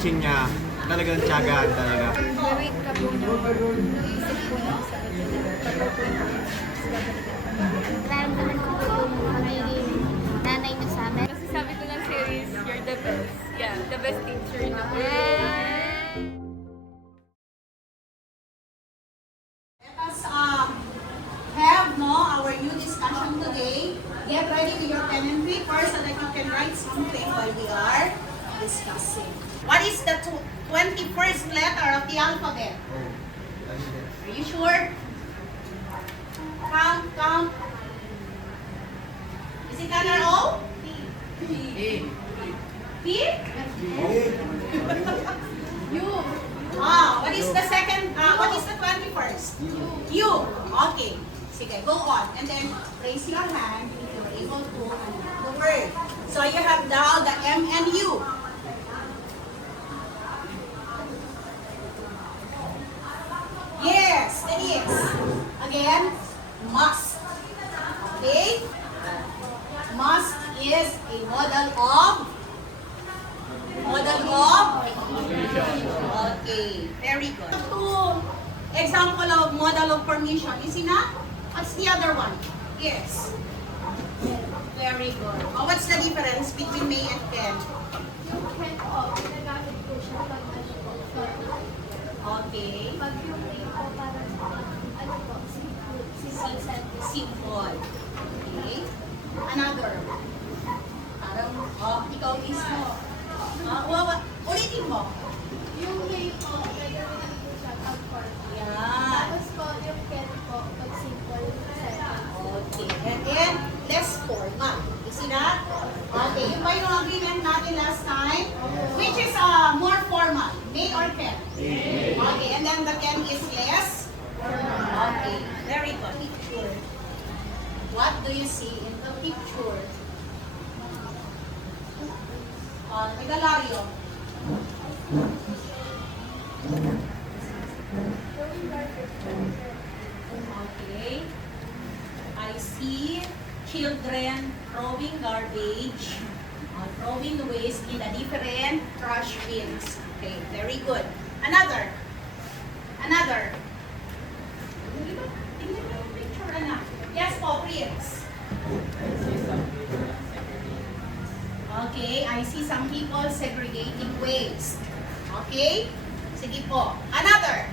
teaching niya, talagang tiyagaan talaga. Gawin ka po niyo, naisip po niyo sa nararamdaman ko po yung magiging nanay niyo sa amin. Kasi sabi ko lang series, you're the best. Yeah, the best teacher na. Let us have our new discussion today. Get ready with your pen and paper so that you can write something while we are discussing. What is the 21st letter of the alphabet? Are you sure? Count. Is it letter O? P? U. What is the second? What is the 21st? U. Okay. Sige, go on. And then raise your hand if you're able to unlock the word. So you have now the M and U. Yes, it is. Again, must. Okay? Must is a model of. Okay, very good. Two example of model of permission. Is it not? What's the other one? Yes. Very good. What's the difference between may and can? Yung can po, ginagamit po siya pag ano po, formal. Okay. Pag yung may po, parang ano po, Simple. Okay. Another. Parang, ikaw mismo. Ulitin mo. Yung may po, gagamitin po siya pag formal. Yan. Tapos po, yung can po, pag simple, second. Okay. And then, less formal. You see that? Okay. Yung ba yung agreement natin last time? Which is more formal? May or can? Okay. And then the can is less? Okay. Very good. Picture. What do you see in the picture? Regalario. Okay. I see children throwing garbage, throwing waste in a different trash bins. Okay, very good. Another. Tingnan mo yung picture, anak. Yes po, Prince. Okay, I see some people segregating waste. Okay? Sige po. Another.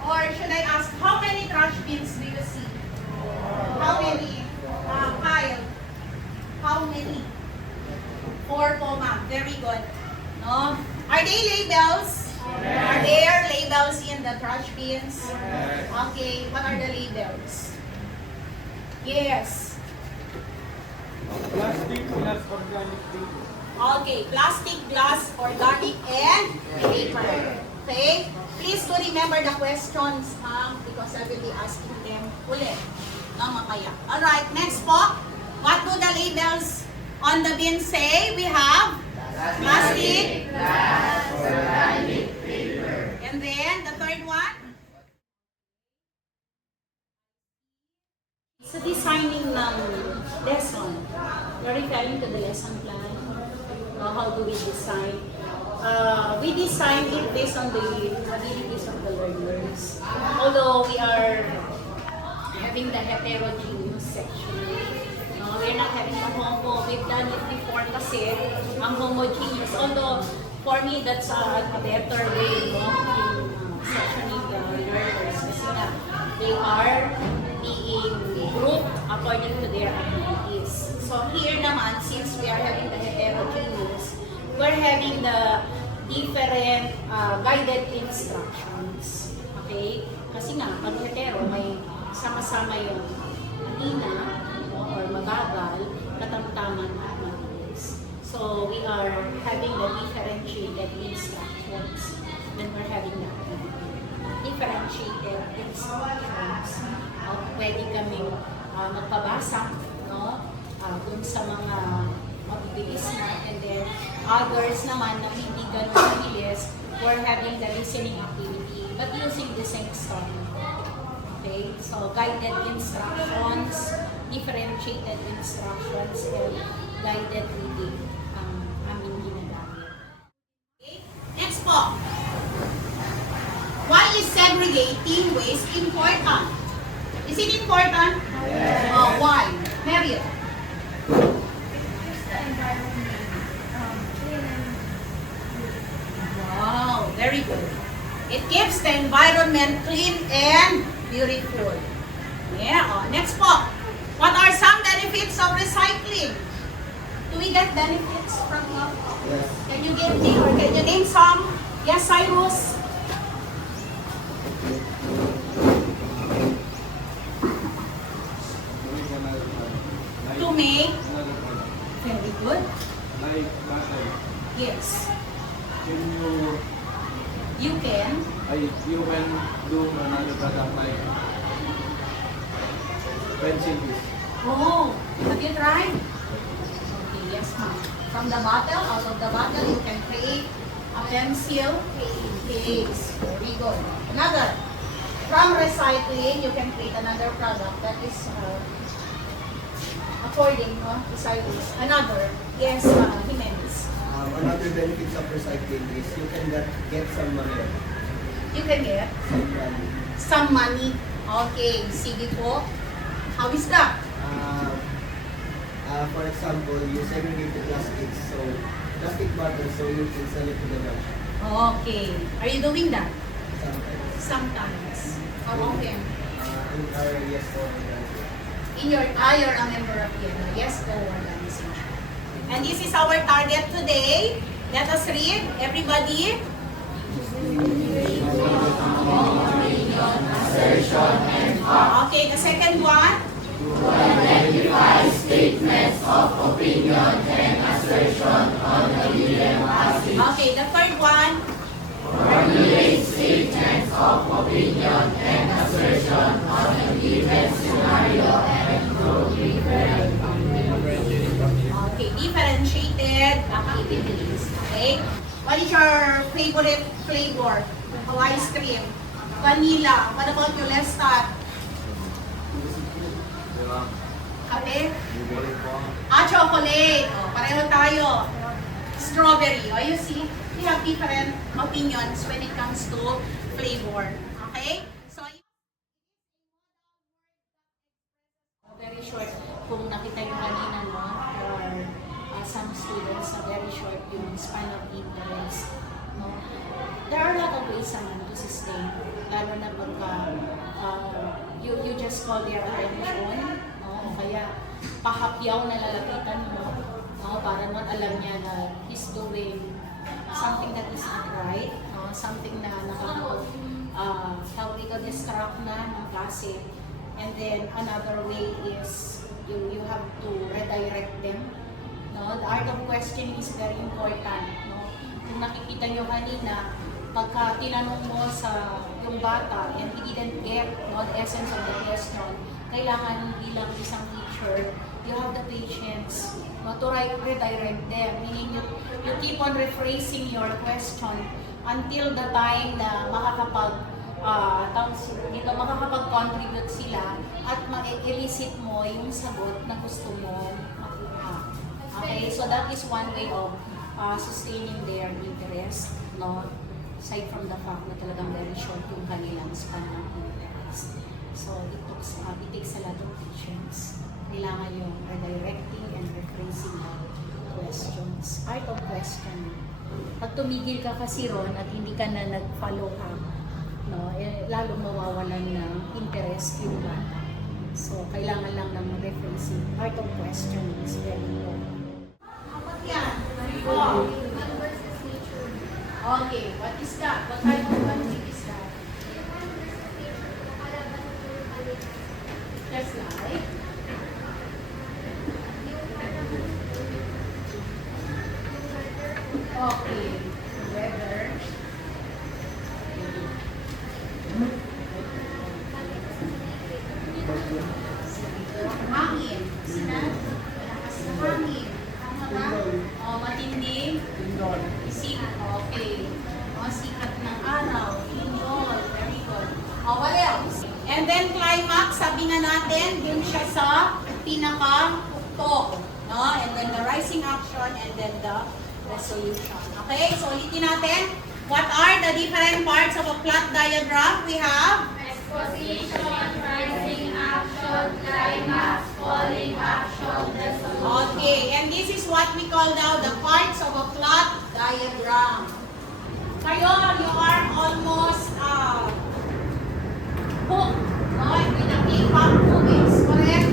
Or should I ask, how many trash bins do you see? How many? Kyle. How many? 4 po, ma'am. Very good. No? Are they labels? Yes. Are there labels in the trash bins? Yes. Okay, what are the labels? Yes. Plastic plus organic paper. Okay, plastic, glass, organic, and paper. Okay? Please do remember the questions, because I will be asking them ulit. No, mamaya. Alright, next po. What do the labels on the bin say? We have plastic, glass, organic, paper. And then, the third one? Sa designing ng lesson, you're referring to the lesson plan. How do we design? We design it based on the abilities of the learners. Although we are having the heterogeneous section, we're not having the homo. We've done it before kasi ang homogeneous. Although for me that's a better way in sectioning the learners kasi nga they are being grouped according to their abilities. So here naman, since we are having the heterogeneous, we're having the different guided instructions. Okay? Kasi nga, pag hetero, may sama-sama yung mahina or mabagal, katamtaman at mabilis. So we are having the differentiated instructions when we're having the differentiated instructions. Pwede kami magpabasa, no? Dun sa mga mabibilis na, and then others naman na hindi ganun mabilis, we're having the listening activity but using the same story. Okay? So guided instructions differentiated instructions and guided reading ang aming ginagamit. Okay? Next po. Why is segregating waste important? Is it important? Yes. Why? Marriott. Wow, very good. It keeps the environment clean and beautiful. Yeah. Next po. What are some benefits of recycling? Do we get benefits from Yes. Can you name some? Yes, Cyrus. To make very good. Like bottle. Yes. Can You can. you can do another product like pencil piece. Oh, have you tried? Okay, yes, ma'am. From the bottle, out of the bottle, you can create a pencil case. Very good. Another. From recycling, you can create another product that is according to Cyrus. Another. Yes, Jimenez. Another benefits of recycling is you can get some money. You can get Some money. some money. Okay, sige po. How is that? For example, you segregate the plastics, so plastic bottles, so you can sell it to the branch. Okay. Are you doing that? Sometimes. Sometimes. How often? In our yes or organization. You're a member of the Yes Go organization. And this is our target today. Let us read. Everybody. Okay, the second one. Okay, the third one. Okay, differentiated activities. Okay? What is your favorite flavor of ice cream? Vanilla. What about you? Let's start. Diba? Kape? Bibili po. Chocolate. Pareho tayo. Strawberry. You see, we have different opinions when it comes to flavor. Okay? So, very short. Kung nakita nyo kanina, no, there are some students na very short yung span of interest. No? There are a lot of ways naman to sustain. Lalo na pagka you just call their attention, no? O kaya pahapyaw na lalapitan mo, no? Para naman alam niya na he's doing something that is not right, no? Something na distract na ng klase. And then another way is you have to redirect them. No? The art of questioning is very important. No? Kung nakikita nyo kanina, pagka tinanong mo sa yung bata and he didn't get, no, the essence of the question, kailangan bilang isang teacher, you have the patience, no, to redirect them. Meaning you keep on rephrasing your question until the time na makakapag-contribute sila at ma-elicit mo yung sagot na gusto mo makuha. Okay, so that is one way of sustaining their interest, no? Aside from the fact na talagang very short yung kanilang span ng interest. So it takes a lot of patience. Kailangan yung redirecting and rephrasing of questions. Art of questioning. Pag tumigil ka kasi ron at hindi ka na nag-follow up, no, lalo mawawalan ng interest yung bata. So, kailangan lang ng rephrasing. Art of questioning is very important. What yan? Oh. Okay, what is that? What type of conflict is that? Just like? Okay, weather. Hangin. Malakas na hangin. Tama ba? O, matindi. Okay. O, sikat ng araw. Inol. Very good. O, what else? And then climax, sabi na natin, dun siya sa pinaka-tuktok, no? And then the rising action, and then the resolution. Okay, so ulitin natin. What are the different parts of a plot diagram? We have Exposition, rising action, climax, falling action, resolution. okay, and this is what we call now the parts of a plot diagram. Kayo, you are almost hooked, no? With the K-pop movies, correct?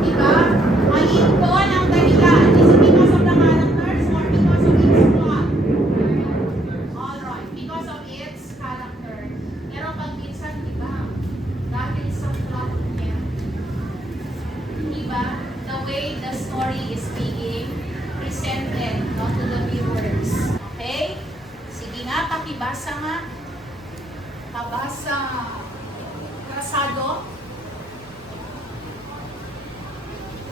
Diba? Alin doon ang dahilan? Is it because of the characters or because of its plot? Alright, because of its character. Pero pag minsan, diba? Dahil sa plot niya, diba? The way the story is being presented, no, to the viewers. Okay? Sige nga, pakibasa nga. Pabasa. Krasado.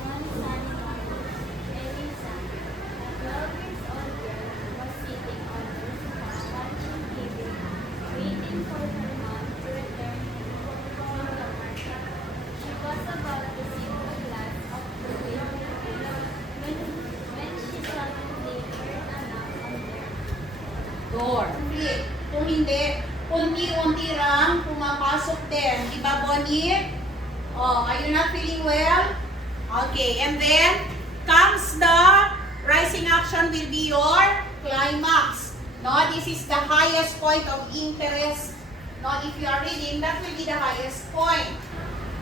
One sunny morning, Elisa, a 12-years-old girl, was sitting on her sofa watching TV, waiting for her mom to return from the market. She was about to sip a glass of fluid when she suddenly heard a knock on their Door. Flip. Kung hindi, unti-unti lang pumapasok din. Di ba, Bonnie? Oh, are you not feeling well? Okay, and then comes the rising action will be your climax. No, this is the highest point of interest. No, if you are reading, that will be the highest point.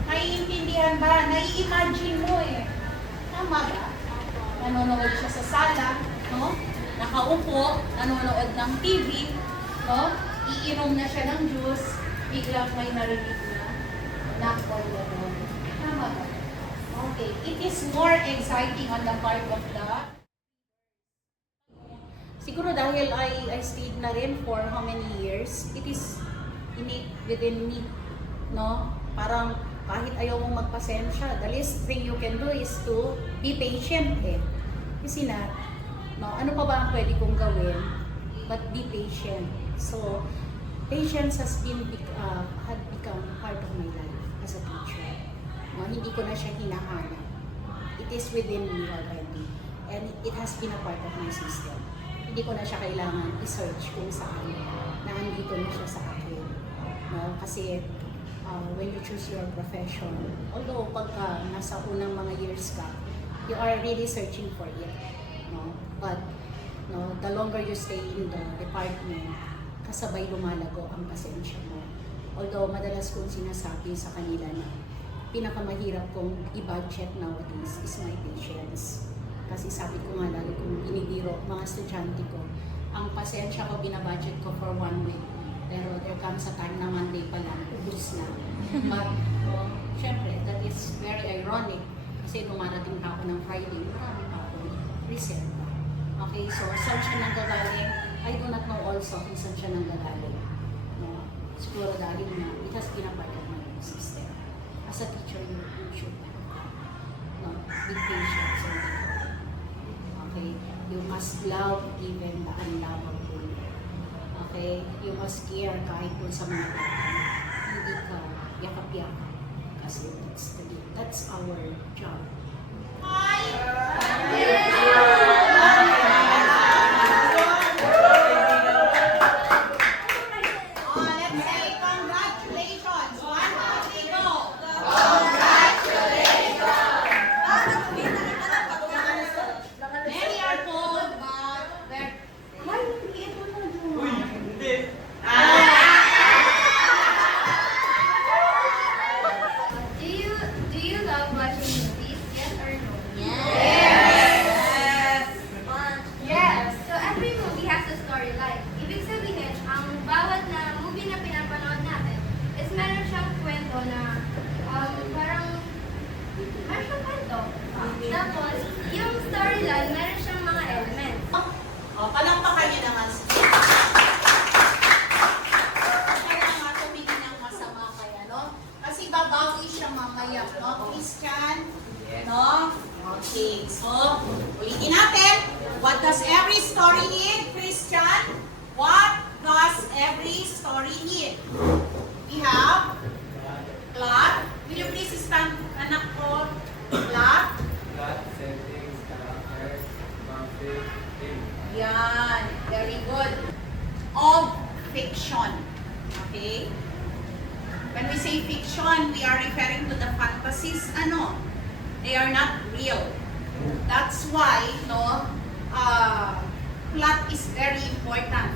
Naiintindihan ba? Nai-imagine mo eh. Tama ba? Nanonood siya sa sala, no? Nakaupo, nanonood ng TV, no? Iinom na siya ng juice, biglang may narinig na knock on the door. Tama ba? Okay, it is more exciting on the part of the... Siguro dahil I stayed na rin for how many years, it is innate within me, no? Parang kahit ayaw mong magpasensya, the least thing you can do is to be patient eh. Kasi na, no, ano pa ba ang pwede kong gawin? But be patient. So, patience had become part of my life as a teacher. No, hindi ko na siya hinahanap. It is within me already. And it has been a part of my system. Hindi ko na siya kailangan i-search kung saan na andito na siya sa akin. No, kasi when you choose your profession, although pagka nasa unang mga years ka, you are really searching for it. No? But no, the longer you stay in the department, kasabay lumalago ang pasensya mo. Although madalas kong sinasabi sa kanila na pinakamahirap kong i-budget nowadays is my patience. Kasi sabi ko nga lalo kung binibiro mga estudyante ko, ang pasensya ko binabudget ko for 1 week. Pero there comes a time na Monday pa lang, ubus na. But syempre, that is very ironic. Kasi dumarating pa ako ng Friday, marami pa akong reserve. Okay, so saan siya nanggagaling? I do not know also kung saan siya nanggagaling. No? Siguro dahil na, it has been a part of my system. As a teacher, you should no, be patient. Okay, you must love even the unlovable. Okay, you must care kahit kung sa mga bata. Hindi ka yakap-yakap. Kasi that's our job. Let's say congratulations. 1, 2, 3, go. Many are told, but why hindi ito na Uy, hindi. Do you love watching movies? Yes or no? Yes. So every movie has a storyline. Ibig sabihin, ang bawat na movie na pinapanood natin is meron siyang kwento na parang meron siyang kwento. Tapos, yung storyline, meron siyang mga elements. Palampakan niyo naman siya. Kaya nga tumingin ng masama kaya, no? Kasi babawi siya mamaya, no? Christian? No? Okay, so, ulitin natin. What does every story need, Christian? What does every story need? We have plot. Will you please stand, anak ko? Plot. Plot, settings, characters, conflict, theme. Yan. Very good. Of fiction. Okay? When we say fiction, we are referring to the fantasies, they are not real. That's why, plot is very important,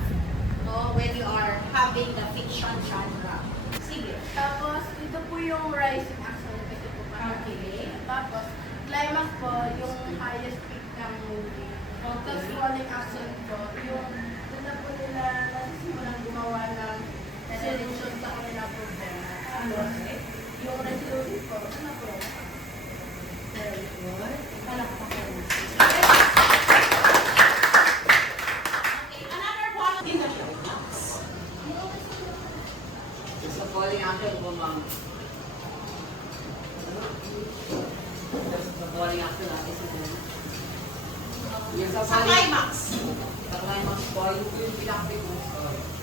when you are having the fiction genre. Sige. Tapos, ito po yung rising action. Ito po parang Okay. Tapos, climax po, yung highest peak ng movie. Tapos, falling action po, yung doon na po nila nasisimulan gumawa ng solution sa kanilang problema. Okay. Yung resolution po, ano po? Very good. Palakpakan. Okay, another one. Dito siya. Sa falling action po, ma'am. Sa falling action natin sa yung sa Sa falling, climax. sa climax po, yung pinakabig mo.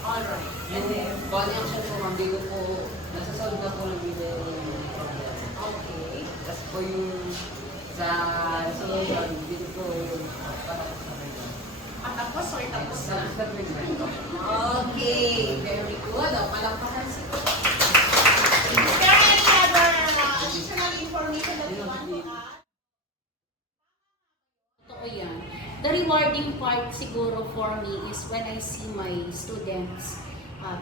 Alright. And then, falling action po, ma'am, dito po, nasasolve na po ng video yung problem. Okay. Tapos po yung sa solution, dito po yung parang sa rin. Patapos or tapos na? Sa rin. Okay, very good. Palakpakan siguro. Is there any other additional information that you want to add? Totoo yan. The rewarding part siguro for me is when I see my students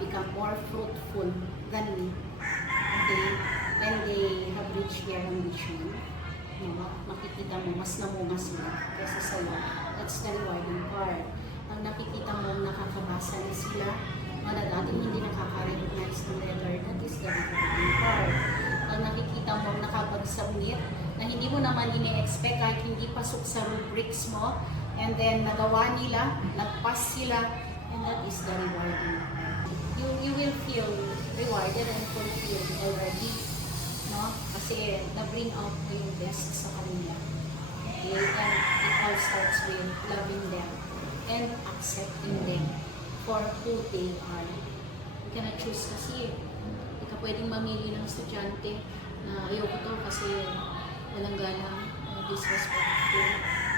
become more fruitful than me. Okay? When they have reached their ambition, makikita mo, mas namunga sila kaysa sa'yo. That's the rewarding part. Ang nakikita mo, nakakabasa na sila, mga dating hindi nakaka-recognize ng letter, that is the rewarding part. Ang nakikita mo, nakapag-submit, na hindi mo naman ini-expect kahit hindi pasok sa rubrics mo, and then nagawa nila, nag-pass sila, and that is the rewarding part. You will feel rewarded and fulfilled already, no? Kasi na-bring out mo yung best sa kanila. Okay? And it all starts with loving them and accepting them for who they are. You cannot choose kasi hindi ka pwedeng mamili ng estudyante na ayoko to kasi walang galang, disrespectful.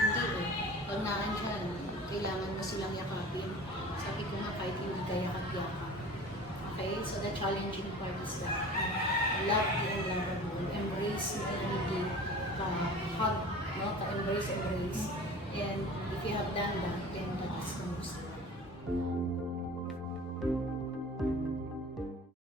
Hindi eh. Pag naandyan, kailangan mo silang yakapin. Sabi ko nga kahit hindi ka yakap-yakap. Okay? So the challenging part is that love the unlovable. Embrace mo yung hindi hug, no? Ka-embrace. And if you have done that,